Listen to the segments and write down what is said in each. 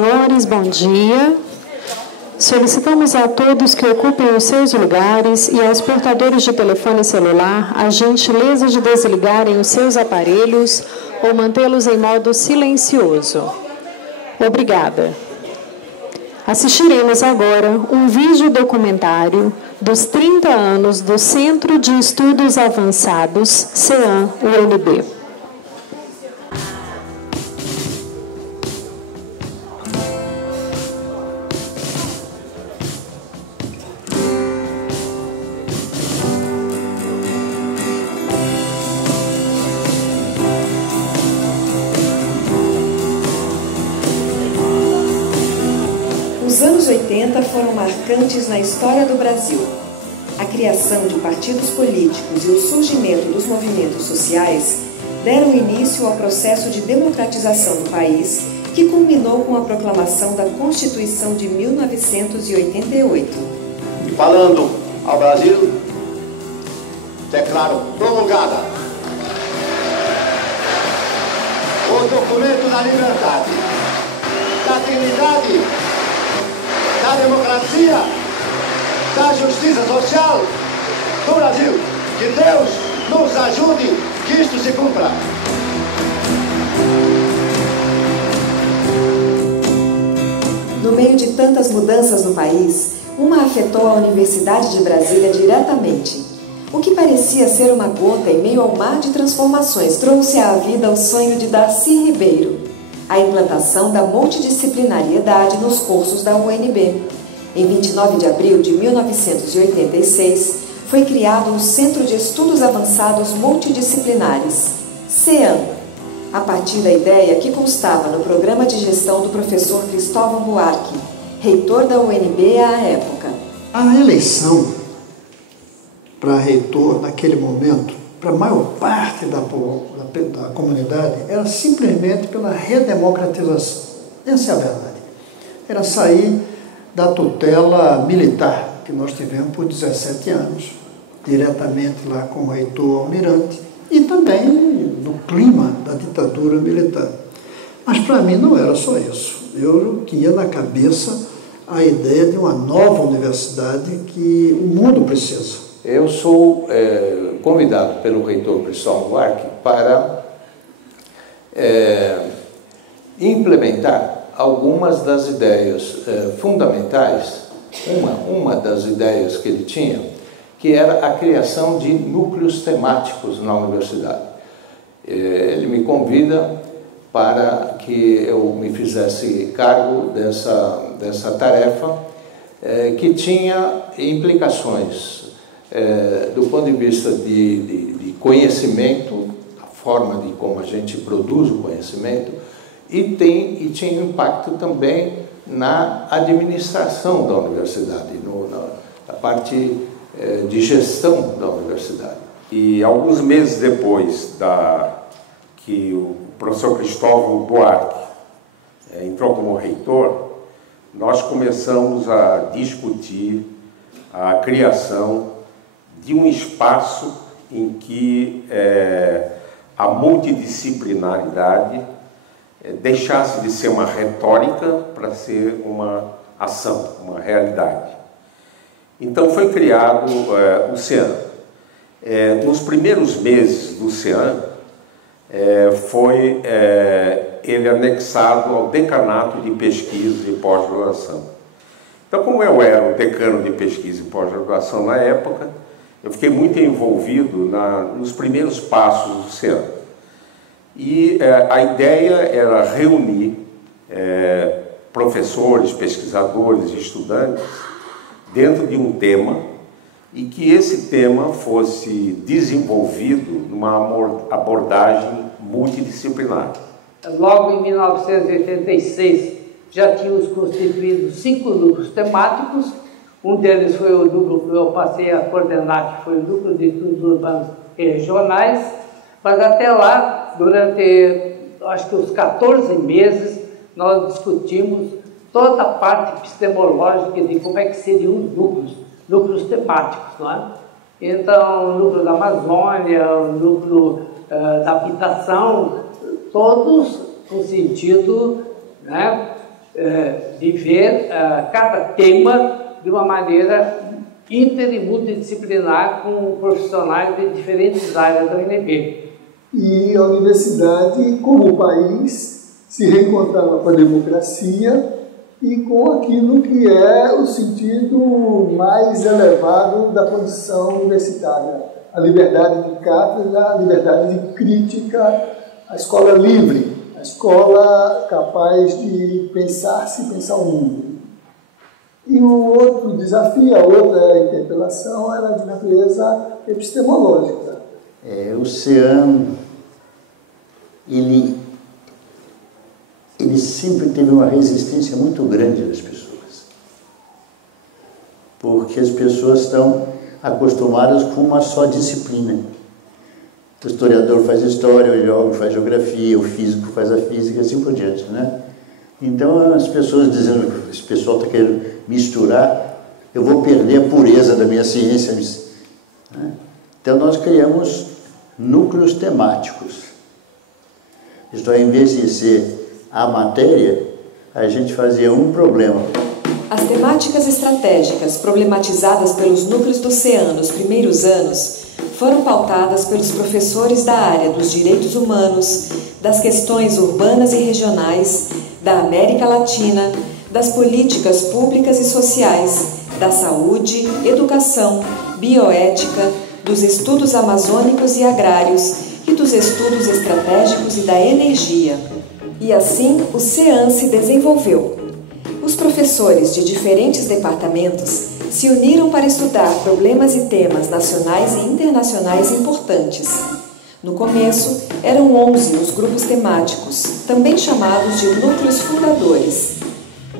Senhores, bom dia. Solicitamos a todos que ocupem os seus lugares e aos portadores de telefone celular a gentileza de desligarem os seus aparelhos ou mantê-los em modo silencioso. Obrigada. Assistiremos agora um vídeo documentário dos 30 anos do Centro de Estudos Avançados, CEAM-UNB. Os anos 80 foram marcantes na história do Brasil. A criação de partidos políticos e o surgimento dos movimentos sociais deram início ao processo de democratização do país, que culminou com a proclamação da Constituição de 1988. Falando ao Brasil, declaro promulgada o documento da liberdade, da dignidade, da democracia, da justiça social do Brasil. Que Deus nos ajude que isto se cumpra. No meio de tantas mudanças no país, uma afetou a Universidade de Brasília diretamente. O que parecia ser uma gota em meio ao mar de transformações trouxe à vida o sonho de Darcy Ribeiro: a implantação da multidisciplinariedade nos cursos da UNB. Em 29 de abril de 1986, foi criado o Centro de Estudos Avançados Multidisciplinares, CEAM, a partir da ideia que constava no programa de gestão do professor Cristóvão Buarque, reitor da UNB à época. A eleição para reitor, naquele momento, para a maior parte da comunidade, era simplesmente pela redemocratização. Essa é a verdade. Era sair da tutela militar, que nós tivemos por 17 anos, diretamente lá com o reitor Almirante, e também no clima da ditadura militar. Mas para mim não era só isso. Eu tinha na cabeça a ideia de uma nova universidade que o mundo precisa. Eu sou convidado pelo reitor Cristóvão Buarque para implementar algumas das ideias fundamentais, uma das ideias que ele tinha, que era a criação de núcleos temáticos na universidade. Ele me convida para que eu me fizesse cargo dessa tarefa, que tinha implicações do ponto de vista de conhecimento, a forma de como a gente produz o conhecimento, e tinha impacto também na administração da universidade, na parte de gestão da universidade. E alguns meses depois que o professor Cristóvão Buarque entrou como reitor, nós começamos a discutir a criação de um espaço em que a multidisciplinaridade deixasse de ser uma retórica para ser uma ação, uma realidade. Então foi criado o CEAM. Nos primeiros meses do CEAM, foi ele anexado ao decanato de pesquisa e pós-graduação. Então, como eu era o decano de pesquisa e pós-graduação na época, eu fiquei muito envolvido nos primeiros passos do CEAM. E a ideia era reunir professores, pesquisadores e estudantes dentro de um tema e que esse tema fosse desenvolvido numa abordagem multidisciplinar. Logo em 1986, já tínhamos constituído 5 núcleos temáticos. Um deles foi o núcleo que eu passei a coordenar, que foi o Núcleo de Estudos Urbanos e Regionais, mas até lá, durante, acho que uns 14 meses, nós discutimos toda a parte epistemológica de como é que seriam os núcleos temáticos, não é? Então, o núcleo da Amazônia, o núcleo da habitação, todos no sentido, né, de ver cada tema de uma maneira inter e multidisciplinar com profissionais de diferentes áreas da UNB. E a universidade, como país, se reencontrava com a democracia e com aquilo que é o sentido mais elevado da condição universitária. A liberdade de cátedra, a liberdade de crítica, a escola livre, a escola capaz de pensar-se e pensar o mundo. E o outro desafio, a outra interpelação, era de natureza epistemológica. O CEAN, ele sempre teve uma resistência muito grande das pessoas, porque as pessoas estão acostumadas com uma só disciplina. O historiador faz história, o geógrafo faz geografia, o físico faz a física, e assim por diante, né? Então as pessoas dizendo, esse pessoal está querendo misturar, eu vou perder a pureza da minha ciência, né? Então nós criamos núcleos temáticos. Isto é, em vez de ser a matéria, a gente fazia um problema. As temáticas estratégicas problematizadas pelos núcleos do CEAN nos primeiros anos foram pautadas pelos professores da área dos direitos humanos, das questões urbanas e regionais, da América Latina, das políticas públicas e sociais, da saúde, educação, bioética, dos estudos amazônicos e agrários e dos estudos estratégicos e da energia. E assim o CEAN se desenvolveu. Os professores de diferentes departamentos se uniram para estudar problemas e temas nacionais e internacionais importantes. No começo, eram 11 os grupos temáticos, também chamados de núcleos fundadores.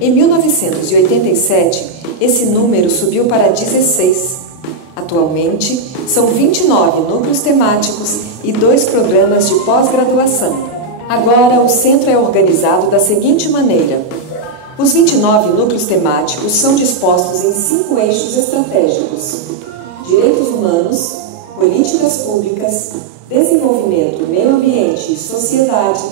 Em 1987, esse número subiu para 16. Atualmente, são 29 núcleos temáticos e 2 programas de pós-graduação. Agora, o centro é organizado da seguinte maneira. Os 29 núcleos temáticos são dispostos em 5 eixos estratégicos: direitos humanos, políticas públicas, desenvolvimento, meio ambiente e sociedade,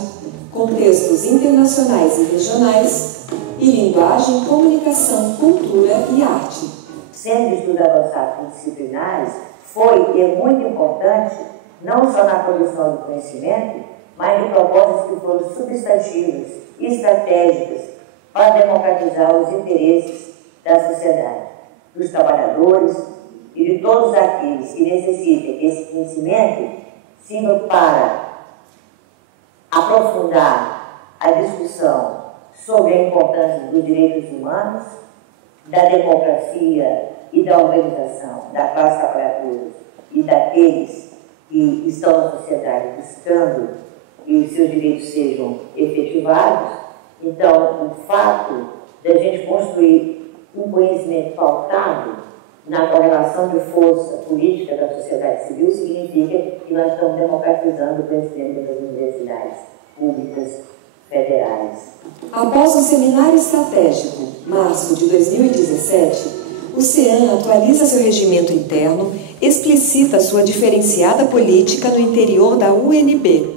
contextos internacionais e regionais, e linguagem, comunicação, cultura e arte. O Centro de Estudos Avançados Multidisciplinares foi e é muito importante, não só na produção do conhecimento, mas de propósitos que foram substantivas e estratégicas para democratizar os interesses da sociedade, dos trabalhadores e de todos aqueles que necessitem que esse conhecimento sirva para aprofundar a discussão sobre a importância dos direitos humanos, da democracia e da organização da classe trabalhadora e daqueles que estão na sociedade buscando que os seus direitos sejam efetivados. Então, o fato de a gente construir um conhecimento pautado na correlação de força política da sociedade civil significa que nós estamos democratizando o conhecimento das universidades públicas federais. Após o seminário estratégico, março de 2017, o CEAN atualiza seu regimento interno, explicita sua diferenciada política no interior da UNB.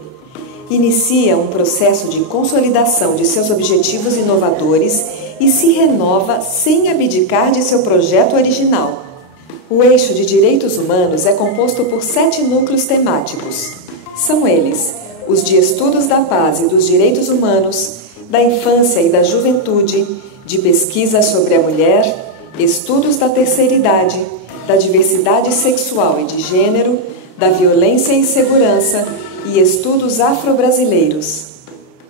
Inicia um processo de consolidação de seus objetivos inovadores e se renova sem abdicar de seu projeto original. O eixo de direitos humanos é composto por 7 núcleos temáticos. São eles: os de estudos da paz e dos direitos humanos, da infância e da juventude, de pesquisa sobre a mulher, estudos da terceira idade, da diversidade sexual e de gênero, da violência e segurança e estudos afro-brasileiros.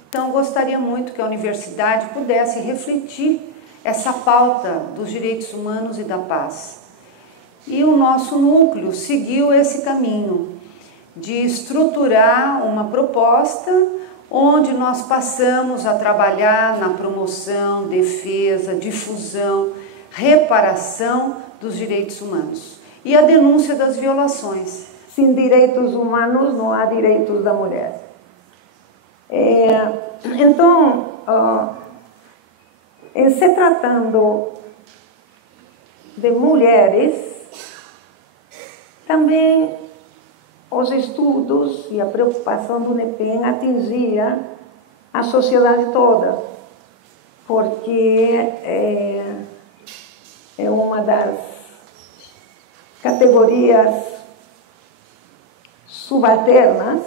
Então, gostaria muito que a universidade pudesse refletir essa pauta dos direitos humanos e da paz. E o nosso núcleo seguiu esse caminho de estruturar uma proposta onde nós passamos a trabalhar na promoção, defesa, difusão, reparação dos direitos humanos e a denúncia das violações. Sem direitos humanos não há direitos da mulher. Então, se tratando de mulheres, também os estudos e a preocupação do NEPEN atingia a sociedade toda, porque é uma das categorias subalternas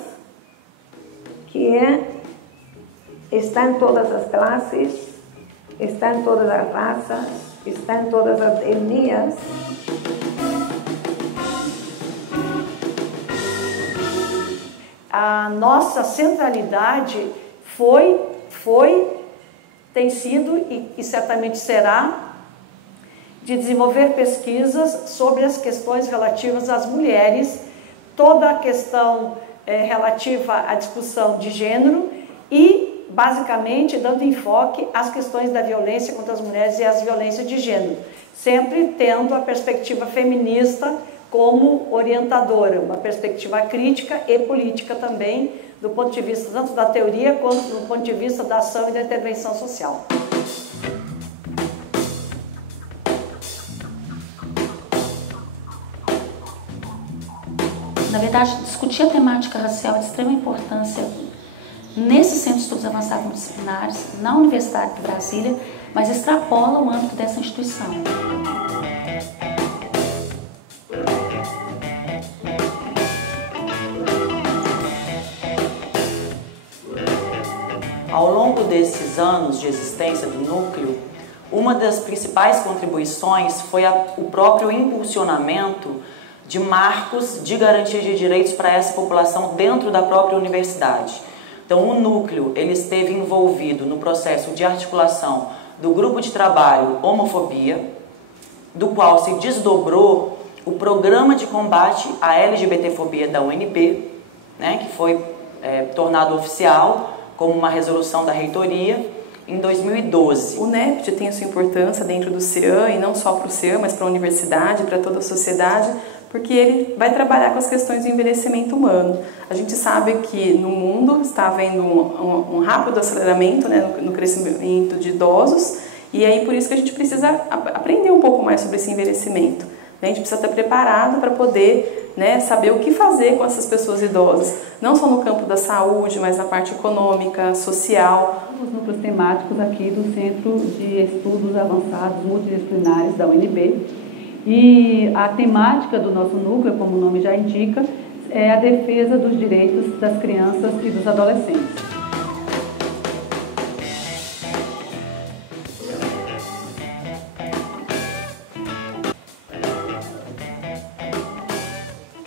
que está em todas as classes, está em todas as raças, está em todas as etnias. A nossa centralidade tem sido e certamente será de desenvolver pesquisas sobre as questões relativas às mulheres, toda a questão relativa à discussão de gênero e, basicamente, dando enfoque às questões da violência contra as mulheres e às violências de gênero, sempre tendo a perspectiva feminista como orientadora, uma perspectiva crítica e política também, do ponto de vista tanto da teoria quanto do ponto de vista da ação e da intervenção social. Na verdade, discutir a temática racial é de extrema importância nesse Centro de Estudos Avançados Multidisciplinares, na Universidade de Brasília, mas extrapola o âmbito dessa instituição. Ao longo desses anos de existência do núcleo, uma das principais contribuições foi o próprio impulsionamento de marcos de garantia de direitos para essa população dentro da própria universidade. Então, o núcleo ele esteve envolvido no processo de articulação do grupo de trabalho Homofobia, do qual se desdobrou o programa de combate à LGBTfobia da UNB, né, que foi tornado oficial como uma resolução da reitoria em 2012. O NEPT tem a sua importância dentro do CEAM, e não só para o CEAM, mas para a universidade, para toda a sociedade, porque ele vai trabalhar com as questões do envelhecimento humano. A gente sabe que no mundo está havendo um rápido aceleramento, né, no crescimento de idosos, e aí por isso que a gente precisa aprender um pouco mais sobre esse envelhecimento. A gente precisa estar preparado para poder, né, saber o que fazer com essas pessoas idosas, não só no campo da saúde, mas na parte econômica, social. Os núcleos temáticos aqui do Centro de Estudos Avançados Multidisciplinares da UNB. E a temática do nosso núcleo, como o nome já indica, é a defesa dos direitos das crianças e dos adolescentes.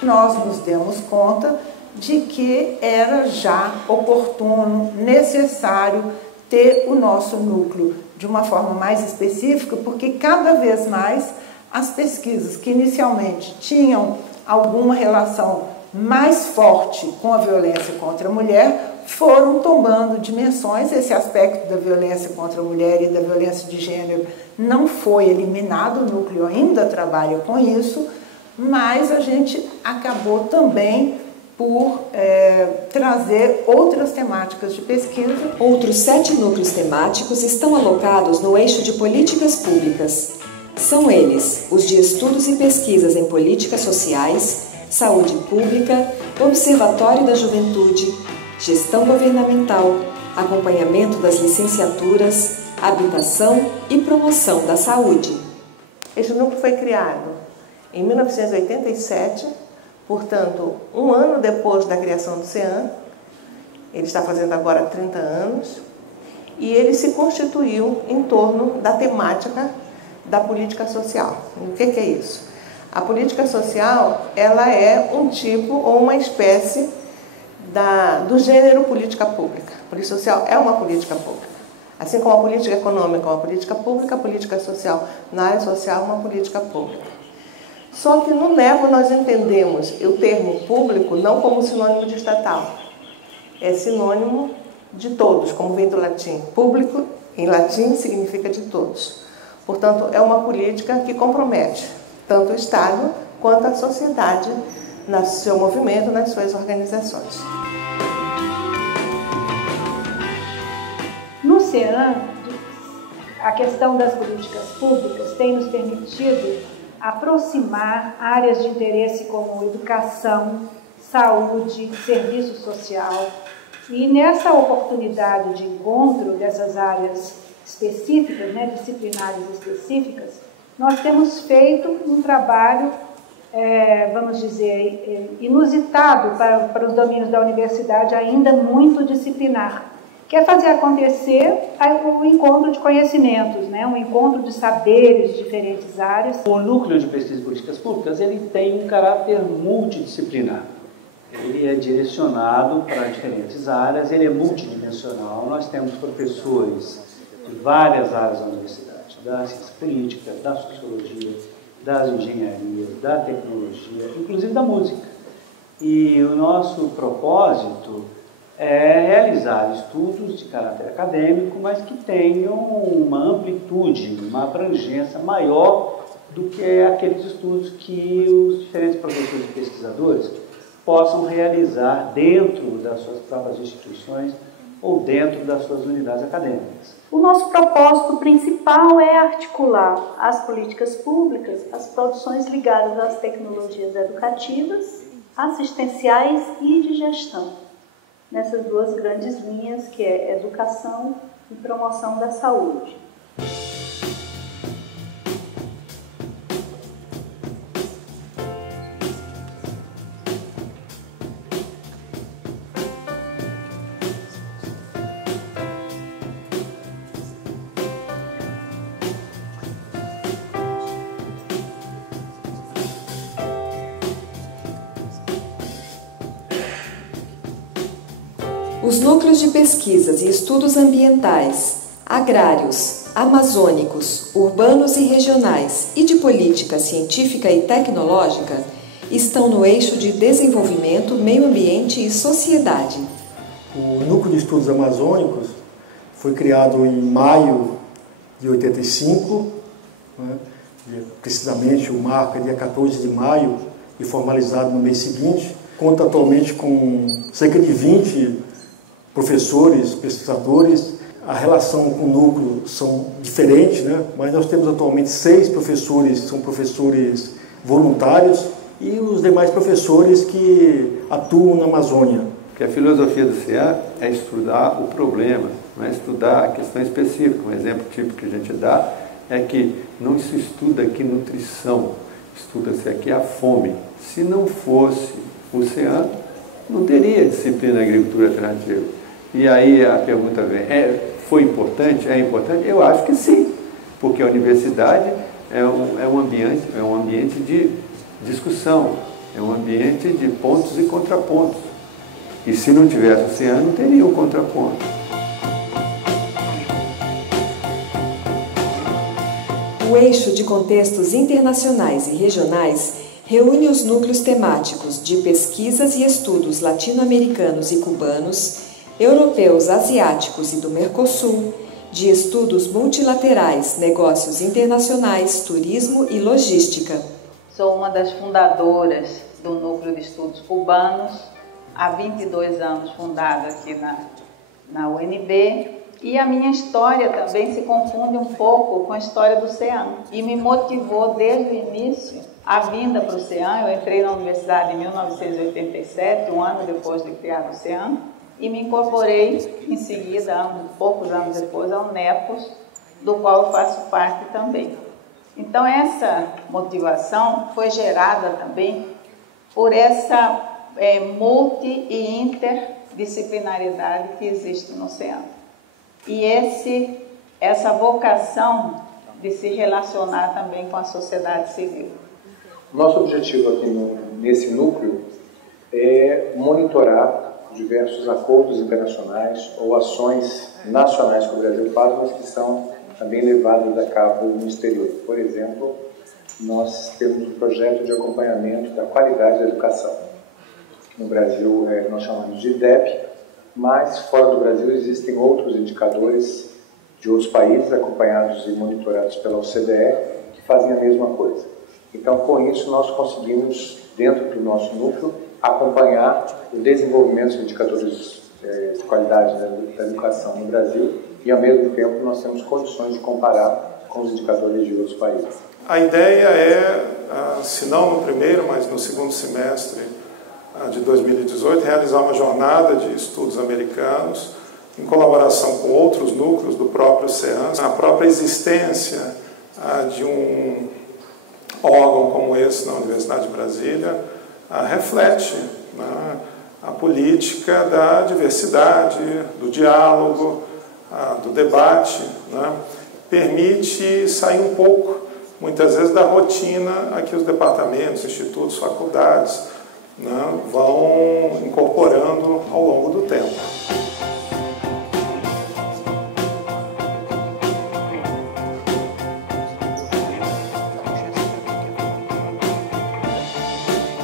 Nós nos demos conta de que era já oportuno, necessário ter o nosso núcleo de uma forma mais específica, porque cada vez mais as pesquisas que inicialmente tinham alguma relação mais forte com a violência contra a mulher foram tomando dimensões. Esse aspecto da violência contra a mulher e da violência de gênero não foi eliminado, o núcleo ainda trabalha com isso, mas a gente acabou também por trazer outras temáticas de pesquisa. Outros 7 núcleos temáticos estão alocados no eixo de políticas públicas. São eles os de estudos e pesquisas em políticas sociais, saúde pública, observatório da juventude, gestão governamental, acompanhamento das licenciaturas, habitação e promoção da saúde. Este núcleo foi criado em 1987, portanto, um ano depois da criação do CEAM. Ele está fazendo agora 30 anos, e ele se constituiu em torno da temática da política social. E o que é isso? A política social, ela é um tipo ou uma espécie do gênero política pública. A política social é uma política pública. Assim como a política econômica é uma política pública, a política social na área social é uma política pública. Só que no NEPO nós entendemos o termo público não como sinônimo de estatal. É sinônimo de todos, como vem do latim. Público, em latim, significa de todos. Portanto, é uma política que compromete tanto o Estado quanto a sociedade no seu movimento, nas suas organizações. No CEAM, a questão das políticas públicas tem nos permitido aproximar áreas de interesse como educação, saúde, serviço social. E nessa oportunidade de encontro dessas áreas específicas, né, disciplinares específicas, nós temos feito um trabalho, vamos dizer, inusitado para os domínios da universidade, ainda muito disciplinar, que é fazer acontecer o encontro de conhecimentos, né? Um encontro de saberes de diferentes áreas. O Núcleo de Pesquisa e Políticas Públicas ele tem um caráter multidisciplinar. Ele é direcionado para diferentes áreas, ele é multidimensional. Nós temos professores de várias áreas da universidade, da ciência política, da sociologia, das engenharias, da tecnologia, inclusive da música. E o nosso propósito é realizar estudos de caráter acadêmico, mas que tenham uma amplitude, uma abrangência maior do que aqueles estudos que os diferentes professores e pesquisadores possam realizar dentro das suas próprias instituições ou dentro das suas unidades acadêmicas. O nosso propósito principal é articular as políticas públicas, as produções ligadas às tecnologias educativas, assistenciais e de gestão, nessas duas grandes linhas, que é educação e promoção da saúde. Os núcleos de pesquisas e estudos ambientais, agrários, amazônicos, urbanos e regionais e de política científica e tecnológica estão no eixo de desenvolvimento, meio ambiente e sociedade. O Núcleo de Estudos Amazônicos foi criado em maio de 85, né? Precisamente o marco é dia 14 de maio e formalizado no mês seguinte. Conta atualmente com cerca de 20 professores, pesquisadores. A relação com o núcleo são diferentes, né? Mas nós temos atualmente 6 professores, são professores voluntários, e os demais professores que atuam na Amazônia. Porque a filosofia do CEAN é estudar o problema, não é estudar a questão específica. Um exemplo típico que a gente dá é que não se estuda aqui nutrição, estuda-se aqui a fome. Se não fosse o CEAN, não teria disciplina agricultura alternativa. E aí a pergunta vem, foi importante? É importante? Eu acho que sim, porque a universidade é um ambiente de discussão, é um ambiente de pontos e contrapontos. E se não tivesse o CEAN, não teria um contraponto. O eixo de contextos internacionais e regionais reúne os núcleos temáticos de pesquisas e estudos latino-americanos e cubanos, europeus, asiáticos e do Mercosul, de estudos multilaterais, negócios internacionais, turismo e logística. Sou uma das fundadoras do Núcleo de Estudos Cubanos, há 22 anos fundada aqui na UNB, e a minha história também se confunde um pouco com a história do CEAN, e me motivou desde o início a vinda para o CEAN. Eu entrei na universidade em 1987, um ano depois de criar o CEAN, e me incorporei em seguida, poucos anos depois, ao NEPOS, do qual eu faço parte também. Então essa motivação foi gerada também por essa multi e interdisciplinaridade que existe no CEAN. E essa vocação de se relacionar também com a sociedade civil. Nosso objetivo aqui nesse núcleo é monitorar diversos acordos internacionais ou ações nacionais que o Brasil faz, mas que são também levadas a cabo no exterior. Por exemplo, nós temos um projeto de acompanhamento da qualidade da educação. No Brasil, nós chamamos de IDEP, mas fora do Brasil existem outros indicadores de outros países acompanhados e monitorados pela OCDE que fazem a mesma coisa. Então, com isso, nós conseguimos, dentro do nosso núcleo, acompanhar o desenvolvimento dos indicadores de qualidade da educação no Brasil e, ao mesmo tempo, nós temos condições de comparar com os indicadores de outros países. A ideia é, se não no primeiro, mas no segundo semestre de 2018, realizar uma jornada de estudos americanos em colaboração com outros núcleos do próprio CEAN, a própria existência de um órgão como esse na Universidade de Brasília reflete, né, a política da diversidade, do diálogo, do debate, né, permite sair um pouco, muitas vezes, da rotina a que os departamentos, institutos, faculdades, né, vão incorporando ao longo do tempo.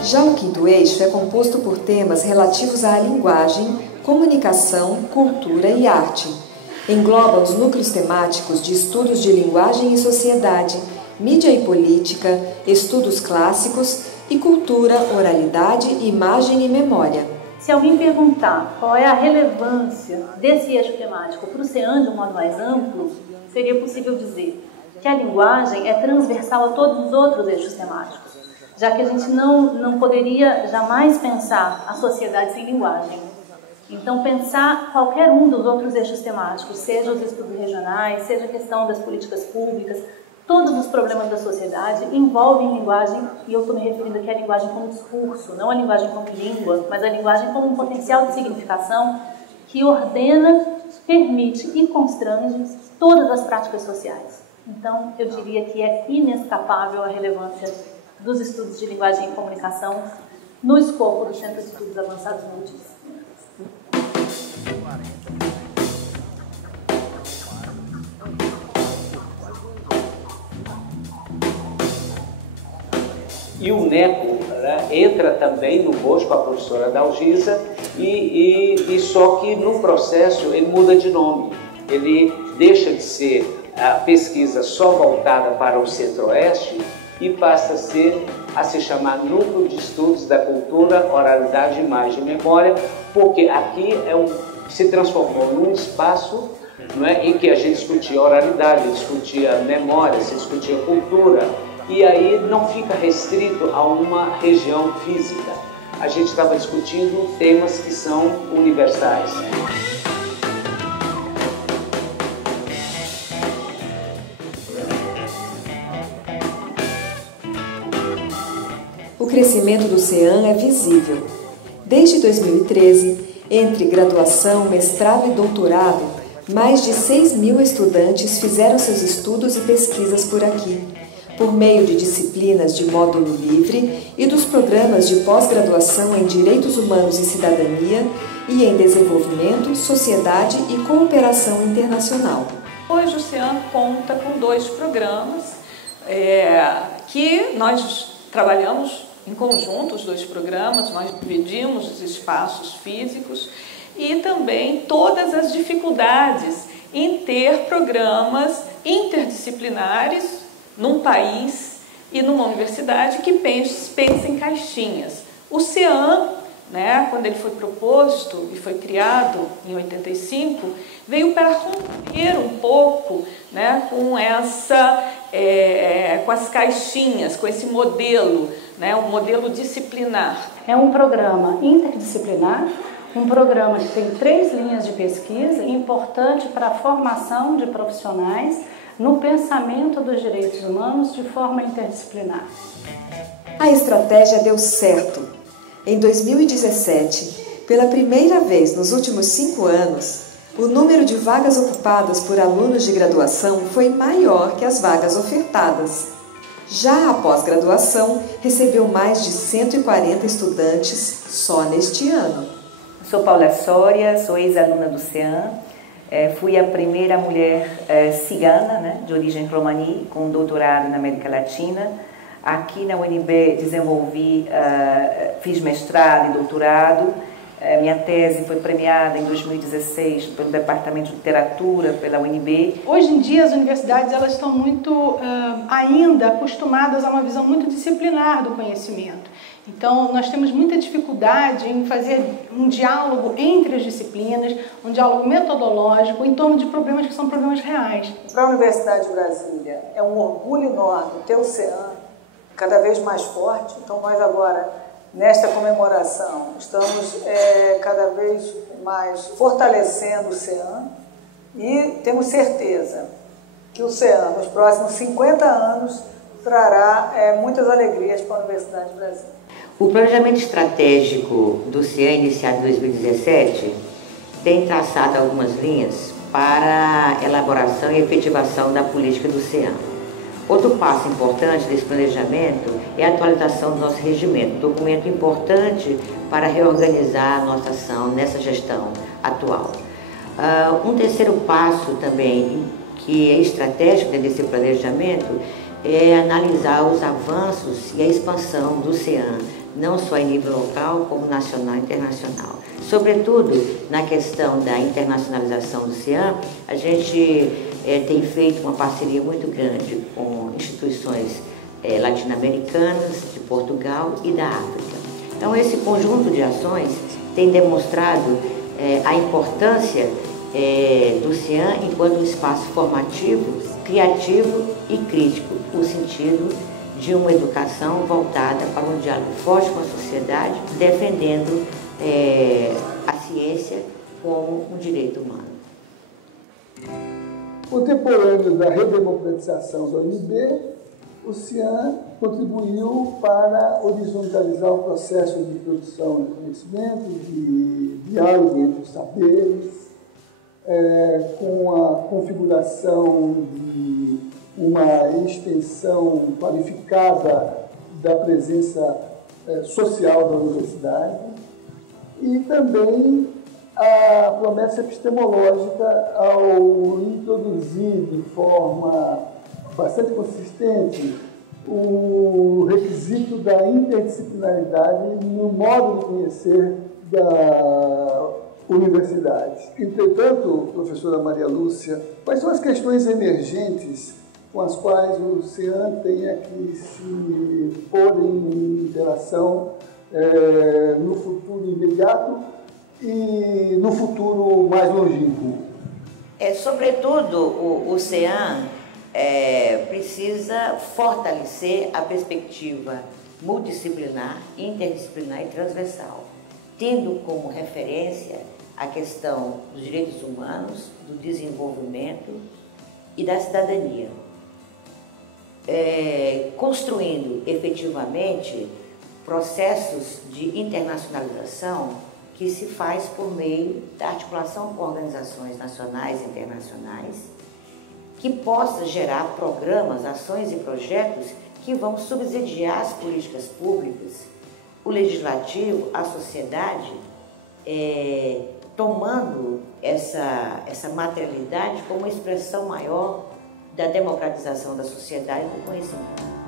Já o quinto eixo é composto por temas relativos à linguagem, comunicação, cultura e arte. Engloba os núcleos temáticos de estudos de linguagem e sociedade, mídia e política, estudos clássicos e cultura, oralidade, imagem e memória. Se alguém perguntar qual é a relevância desse eixo temático para o CEAN de um modo mais amplo, seria possível dizer que a linguagem é transversal a todos os outros eixos temáticos, já que a gente não poderia jamais pensar a sociedade sem linguagem. Então, pensar qualquer um dos outros eixos temáticos, seja os estudos regionais, seja a questão das políticas públicas, todos os problemas da sociedade envolvem linguagem, e eu estou me referindo aqui à linguagem como discurso, não à linguagem como língua, mas à linguagem como um potencial de significação que ordena, permite e constrange todas as práticas sociais. Então, eu diria que é inescapável a relevância dos estudos de linguagem e comunicação no escopo do Centro de Estudos Avançados Multidisciplinares. E o NECO, né, entra também no bojo com a professora Dalgisa, e só que no processo ele muda de nome. Ele deixa de ser a pesquisa só voltada para o Centro-Oeste e passa a se chamar Núcleo de Estudos da Cultura, Oralidade, Imagem e Memória, porque aqui se transformou num espaço, não é, em que a gente discutia oralidade, discutia memória, se discutia cultura, e aí não fica restrito a uma região física. A gente estava discutindo temas que são universais. O crescimento do CEAN é visível. Desde 2013, entre graduação, mestrado e doutorado, mais de 6.000 estudantes fizeram seus estudos e pesquisas por aqui, por meio de disciplinas de módulo livre e dos programas de pós-graduação em Direitos Humanos e Cidadania e em Desenvolvimento, Sociedade e Cooperação Internacional. Hoje o CEAN conta com 2 programas que nós trabalhamos em conjunto, os 2 programas, nós dividimos os espaços físicos e também todas as dificuldades em ter programas interdisciplinares num país e numa universidade que pensa em caixinhas. O CEAN, né, quando ele foi proposto e foi criado em 85, veio para romper um pouco, né, com as caixinhas, com esse modelo, né, um modelo disciplinar. É um programa interdisciplinar, um programa que tem 3 linhas de pesquisa, importante para a formação de profissionais no pensamento dos direitos humanos de forma interdisciplinar. A estratégia deu certo. Em 2017, pela primeira vez nos últimos 5 anos, o número de vagas ocupadas por alunos de graduação foi maior que as vagas ofertadas. Já a pós-graduação recebeu mais de 140 estudantes só neste ano. Sou Paula Soria, sou ex-aluna do CEAN. Fui a primeira mulher cigana, né, de origem romani, com doutorado na América Latina. Aqui na UNB fiz mestrado e doutorado. Minha tese foi premiada em 2016 pelo Departamento de Literatura, pela UNB. Hoje em dia as universidades elas estão muito ainda acostumadas a uma visão muito disciplinar do conhecimento. Então nós temos muita dificuldade em fazer um diálogo entre as disciplinas, um diálogo metodológico em torno de problemas que são problemas reais. Para a Universidade de Brasília é um orgulho enorme ter o CEAN cada vez mais forte. Então nós agora, nesta comemoração, estamos cada vez mas fortalecendo o CEAN, e temos certeza que o CEAN, nos próximos 50 anos, trará muitas alegrias para a Universidade de Brasília. O planejamento estratégico do CEAN, iniciado em 2017, tem traçado algumas linhas para a elaboração e efetivação da política do CEAN. Outro passo importante desse planejamento é a atualização do nosso regimento, documento importante para reorganizar a nossa ação nessa gestão atual. Um terceiro passo também, que é estratégico desse planejamento, é analisar os avanços e a expansão do CEAN, não só em nível local, como nacional e internacional. Sobretudo, na questão da internacionalização do CEAN, a gente tem feito uma parceria muito grande com instituições latino-americanas, de Portugal e da África. Então, esse conjunto de ações tem demonstrado a importância do CEAN enquanto um espaço formativo, criativo e crítico, no sentido de uma educação voltada para um diálogo forte com a sociedade, defendendo a ciência como um direito humano. Contemporâneo da redemocratização da UNB, o CEAN contribuiu para horizontalizar o processo de produção de conhecimento, de diálogo entre os saberes, com a configuração de uma extensão qualificada da presença social da universidade e também a promessa epistemológica ao introduzir de forma bastante consistente o requisito da interdisciplinaridade no modo de conhecer da universidade. Entretanto, professora Maria Lúcia, quais são as questões emergentes com as quais o CEAN tenha que se pôr em interação no futuro imediato e no futuro mais longínquo? Sobretudo, o CEAN precisa fortalecer a perspectiva multidisciplinar, interdisciplinar e transversal, tendo como referência a questão dos direitos humanos, do desenvolvimento e da cidadania, construindo efetivamente processos de internacionalização que se faz por meio da articulação com organizações nacionais e internacionais, que possa gerar programas, ações e projetos que vão subsidiar as políticas públicas, o legislativo, a sociedade, tomando essa materialidade como uma expressão maior da democratização da sociedade e do conhecimento.